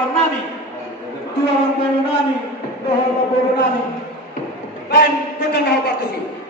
lawan nami. Tuan bola nami, dohol bola nami. Ben, kita mau partisi.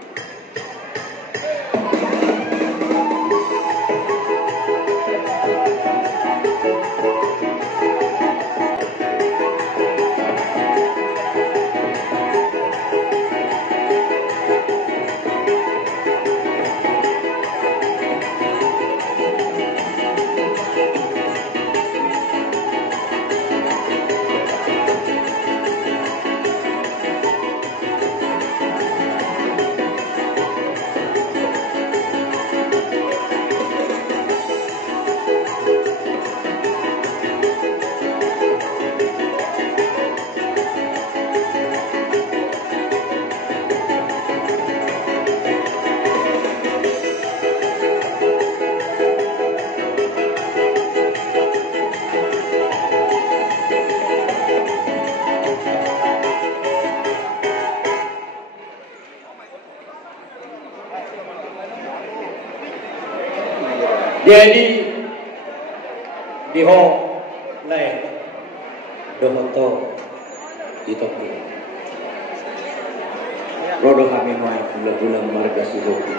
Jadi diho lai dohoto ditopi rodo kami mai bulan marga sihoki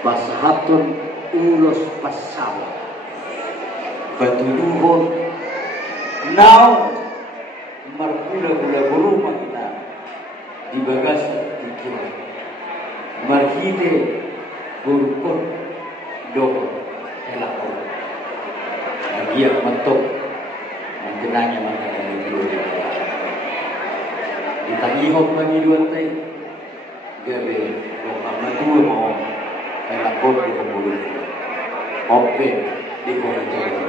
pasahatun ulos pasawa patuluhon now margula-gula buruma kita di bagas tikiran marhide burukon doho elakon dia mentok mengkenanya maka dari dua ditangihok bagi dua tay gabe doha dua mau elakon di mulut ope di bawah jalan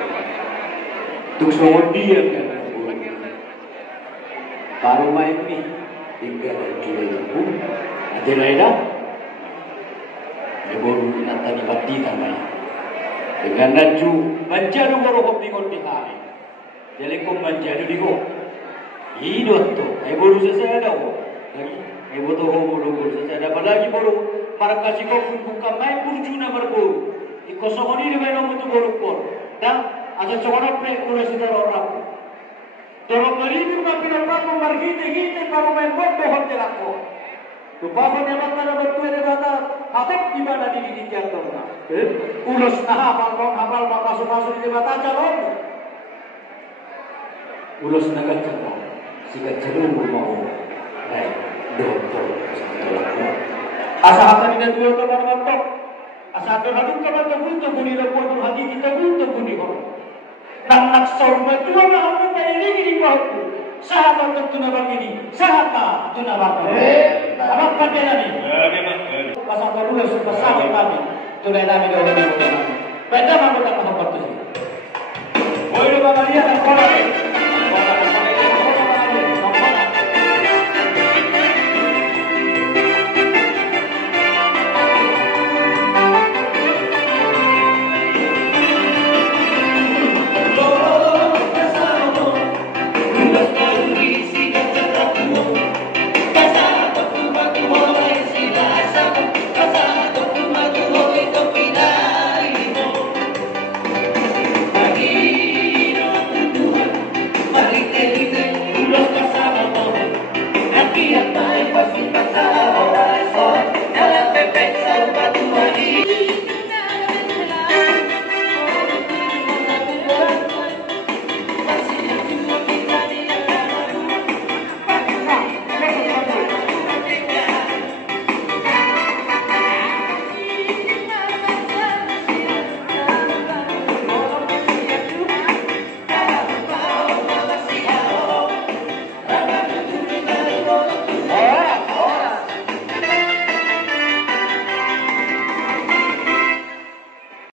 tuk semua dia kan baru main ni hingga dari lembu ada lainnya baru nanti dibati tanah dengan naju menjadi borohok di kau dihari jadi kau menjadi di kau hidup tu baru selesai dah lagi baru tu baru selesai dah lagi baru para kasih kau pun bukan main pun cuna berburu ikut sohoni di mana mutu baru pun dan asal sohona pre ulas kita orang dorong beri rumah pinapang memargi tinggi baru main buat bohong telako lupa pun yang mana betul ada kata hadap di mana di jatuh ulas nah hafal masuk di mata calon ulas naga calon sikat cerung mau naik doktor asa hati tidak dua teman mantok asa ada hadap kaman terbuka buni lakukan hati kita buka buni orang nak sorma tua nak apa ini bawah sahabat tentu nabang ini sahabat tentu nabang apa pandangan ini pasal baru sudah sahabat kami tu dah nami dah orang benda mana tak tahu